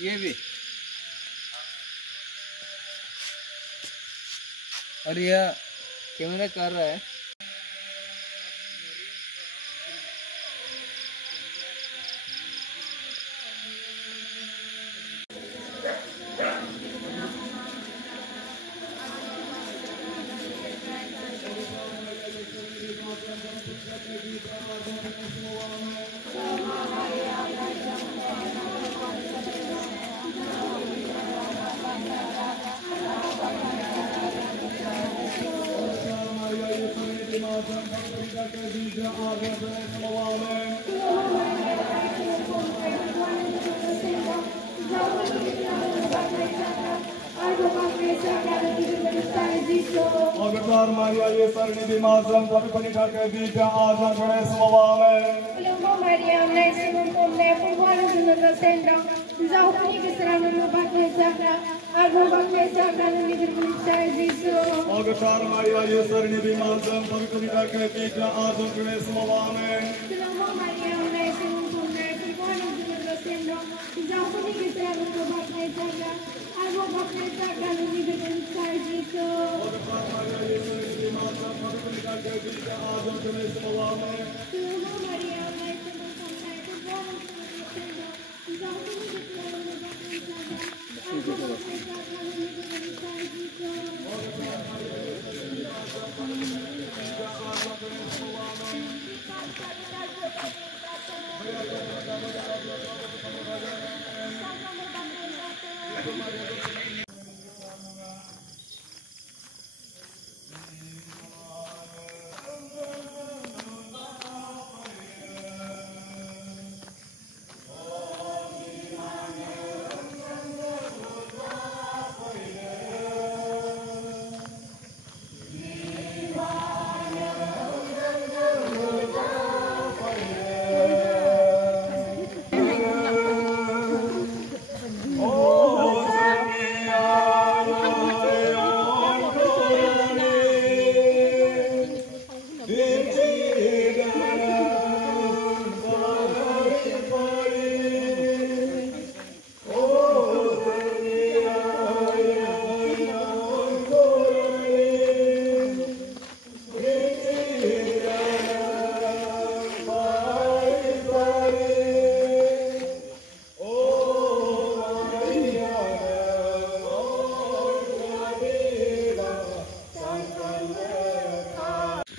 ये भी और यह कैमरा कर रहा है। Agar Maria Yesar ni dimazam tapi penikah kebija azam kene semawame. Belum Maria nasi mempunyai perbuatan dengan sendang. Jauh pergi ke sana membuat mesra. Agar mesra dan diberikan Yesus. Agar Maria Yesar ni dimazam tapi penikah kebija azam kene semawame. Belum Maria nasi mempunyai perbuatan dengan sendang. Jauh pergi ke sana membuat mesra. Agar mesra dan diberikan Yesus.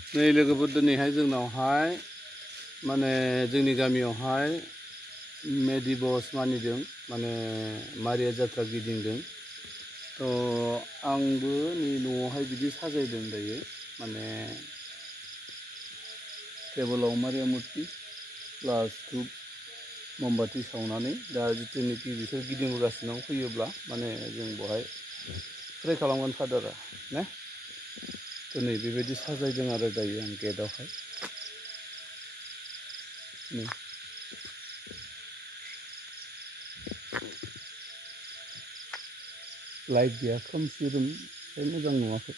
नै लोगोफोर दिनैहाय जोंनावहाय माने जोंनि गामियावहाय मेडिबस मानिदों माने मारिया जात्रा गिदिंदों तो आंबो नै न'आवहाय बिदि साजायदों दायो माने टेबोलाव मारिया मुर्ति प्लास धुप ममबाति सावनानै दा जितुनिखि बिसोर गिदिंबोगासिनो फैयोब्ला माने जों बेवहाय प्रे खालामगोन फादारा ने तो नै बेबायदि साजायदों आरो दायो आं गेटआवहाय नै लाइट गैया खोमसि रुम मोजां नुवाखै